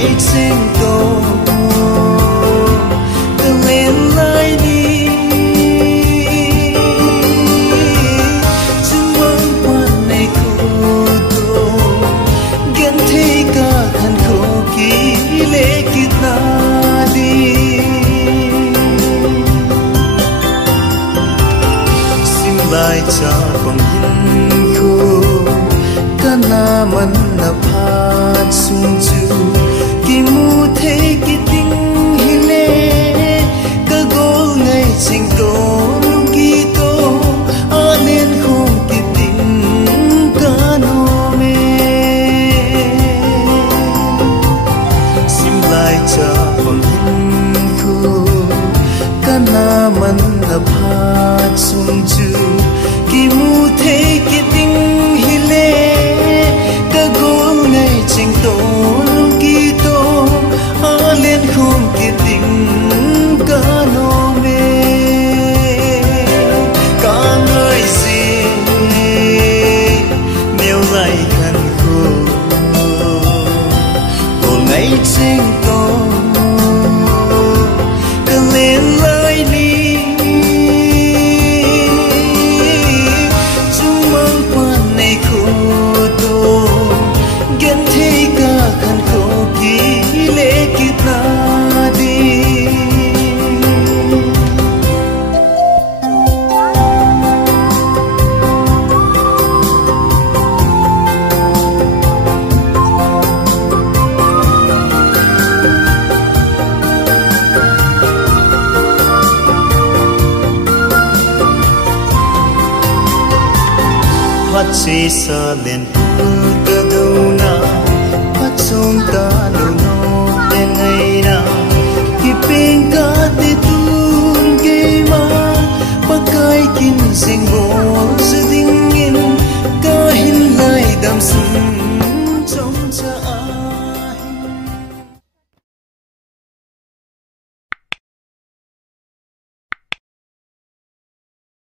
ngày sinh tô từ lên lại đi chúng mong quan này khô tô gắn thấy cả khăn khô kỹ lệ kít na đi sim lại cha bằng hình khô kana man na phat sung chu ki mu the ki ting hile ka gol ngai sing to ki to anen khom ki ting ka no me sim lai cha pang hin khu kana man na phat sung chu ki mu the ki ting hile chinh tô ki tô a lên khom ki tình ca no me ca ngơi gì nếu lại khăn khô một ngày chinh tô cần lên lại đi chúng mang quan này khô tô gắn thấy cả khăn khô kỹ lệ kít na đi phát chế xa lên cơ đâu na phát sông ta đâu no bên ngày na khi bên cả te tuôn cây ma pakai kin sing bo sự ding in ca hin lai đam sung